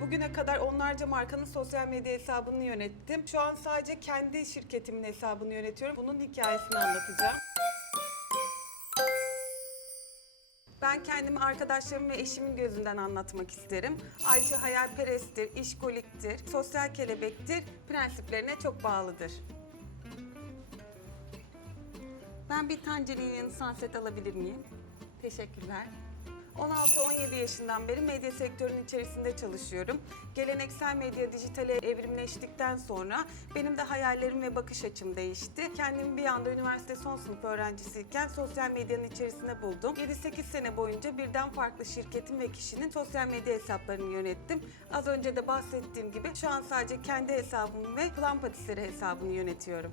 Bugüne kadar onlarca markanın sosyal medya hesabını yönettim. Şu an sadece kendi şirketimin hesabını yönetiyorum. Bunun hikayesini anlatacağım. Ben kendimi arkadaşlarım ve eşimin gözünden anlatmak isterim. Ayça hayalperesttir, işkoliktir, sosyal kelebektir, prensiplerine çok bağlıdır. Ben bir Tangerine sunset alabilir miyim? Teşekkürler. 16-17 yaşından beri medya sektörünün içerisinde çalışıyorum. Geleneksel medya dijitale evrimleştikten sonra benim de hayallerim ve bakış açım değişti. Kendimi bir anda üniversite son sınıf öğrencisiyken sosyal medyanın içerisinde buldum. 7-8 sene boyunca birden farklı şirketin ve kişinin sosyal medya hesaplarını yönettim. Az önce de bahsettiğim gibi şu an sadece kendi hesabımı ve Plan Patisserie hesabını yönetiyorum.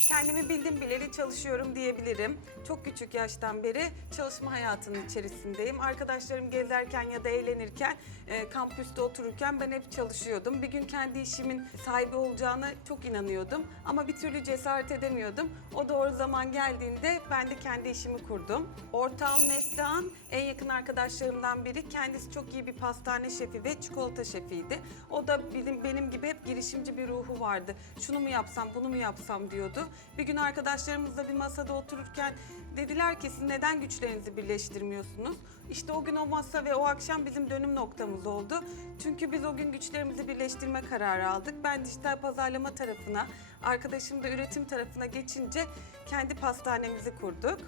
Kendimi bildim bileli çalışıyorum diyebilirim. Çok küçük yaştan beri çalışma hayatının içerisindeyim. Arkadaşlarım gezerken ya da eğlenirken, e, kampüste otururken ben hep çalışıyordum. Bir gün kendi işimin sahibi olacağına çok inanıyordum. Ama bir türlü cesaret edemiyordum. O doğru zaman geldiğinde ben de kendi işimi kurdum. Ortağım Neslihan, en yakın arkadaşlarımdan biri. Kendisi çok iyi bir pastane şefi ve çikolata şefiydi. O da benim, gibi hep girişimci bir ruhu vardı. Şunu mu yapsam, bunu mu yapsam diyordu. Bir gün arkadaşlarımızla bir masada otururken dediler ki siz neden güçlerinizi birleştirmiyorsunuz? İşte o gün o masa ve o akşam bizim dönüm noktamız oldu. Çünkü biz o gün güçlerimizi birleştirme kararı aldık. Ben dijital pazarlama tarafına, arkadaşım da üretim tarafına geçince kendi pastanemizi kurduk.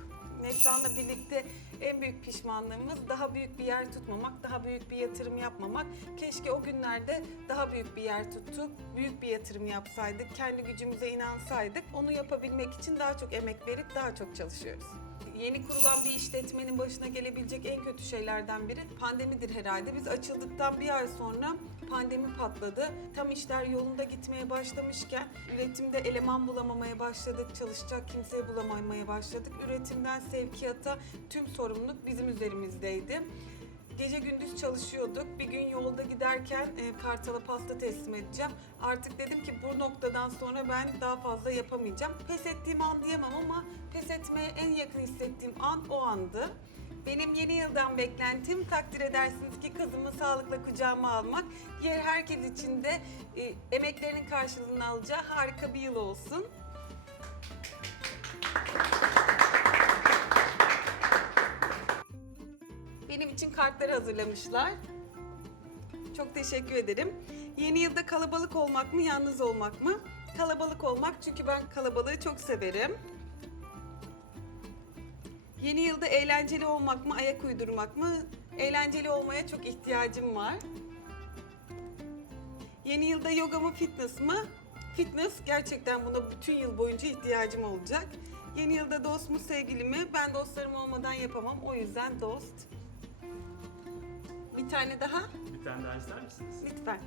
Neslihan'la birlikte en büyük pişmanlığımız daha büyük bir yer tutmamak, daha büyük bir yatırım yapmamak. Keşke o günlerde daha büyük bir yer tuttuk, büyük bir yatırım yapsaydık, kendi gücümüze inansaydık. Onu yapabilmek için daha çok emek verip daha çok çalışıyoruz. Yeni kurulan bir işletmenin başına gelebilecek en kötü şeylerden biri pandemidir herhalde. Biz açıldıktan bir ay sonra pandemi patladı. Tam işler yolunda gitmeye başlamışken üretimde eleman bulamamaya başladık, çalışacak kimseyi bulamamaya başladık. Üretimden sevkiyata tüm sorumluluk bizim üzerimizdeydi. Gece gündüz çalışıyorduk. Bir gün yolda giderken e, Kartal'a pasta teslim edeceğim. Artık dedim ki bu noktadan sonra ben daha fazla yapamayacağım. Pes ettiğimi an diyemem ama pes etmeye en yakın hissettiğim an o andı. Benim yeni yıldan beklentim takdir edersiniz ki kızımı sağlıkla kucağıma almak. Diğer herkes için de e, emeklerinin karşılığını alacağı harika bir yıl olsun. Kartları hazırlamışlar. Çok teşekkür ederim. Yeni yılda kalabalık olmak mı, yalnız olmak mı? Kalabalık olmak çünkü ben kalabalığı çok severim. Yeni yılda eğlenceli olmak mı, ayak uydurmak mı? Eğlenceli olmaya çok ihtiyacım var. Yeni yılda yoga mı, fitness mı? Fitness gerçekten buna bütün yıl boyunca ihtiyacım olacak. Yeni yılda dost mu, sevgili mi? Ben dostlarım olmadan yapamam. O yüzden dost. Bir tane daha Bir tane daha ister misiniz? lütfen.